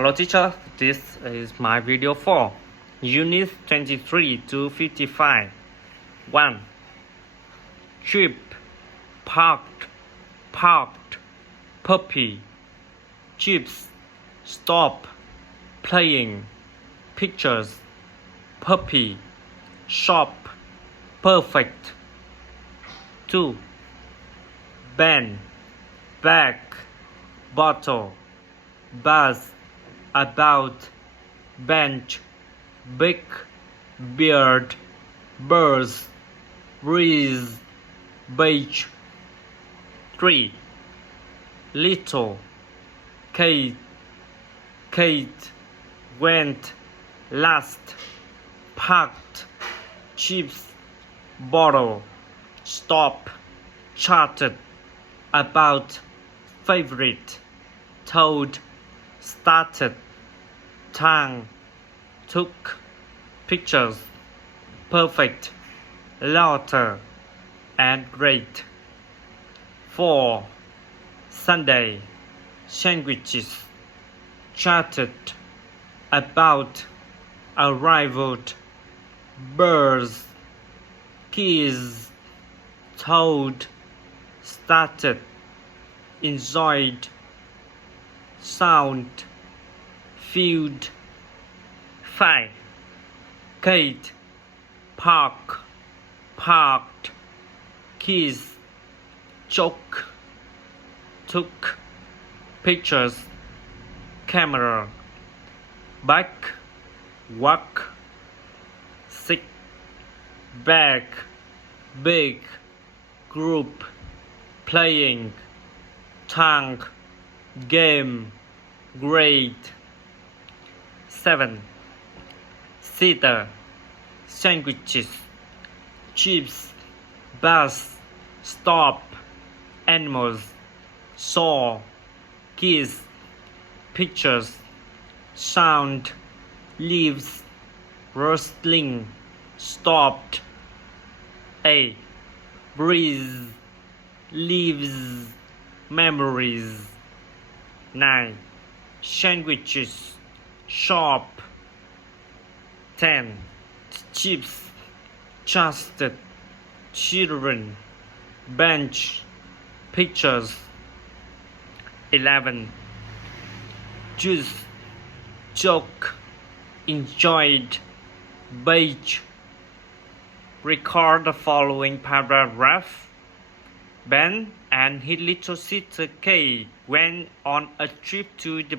Hello teacher, this is my video for Unit 23 to 55. 1. Trip, parked, puppy, chips, stop, playing, pictures, puppy, shop, perfect. 2. Band, bag, bottle, buzz, about, bench, big, beard, birds, breeze, beach. 3. Little, Kate, went, last, packed, chips, bottle, stop, charted, about, favorite, told, started, tongue, took, pictures, perfect, laughter, and great. 4. Sunday, sandwiches, chatted, about, arrived, birds, keys, told, started, enjoyed, sound, field. 5. Kate, park, parked, keys, joke, took, pictures, camera, back, walk, sick, bag, big, group, playing, tongue, game, great. 7. Cedar, sandwiches, chips, bus, stop, animals, saw, kiss, pictures, sound, leaves, rustling, stopped. 8. Breeze, leaves, memories. 9. Sandwiches, shop. 10. Chips, trusted, children, bench, pictures. 11. Juice, joke, enjoyed, beach. Record the following paragraph. Ben and his little sister Kate went on a trip to the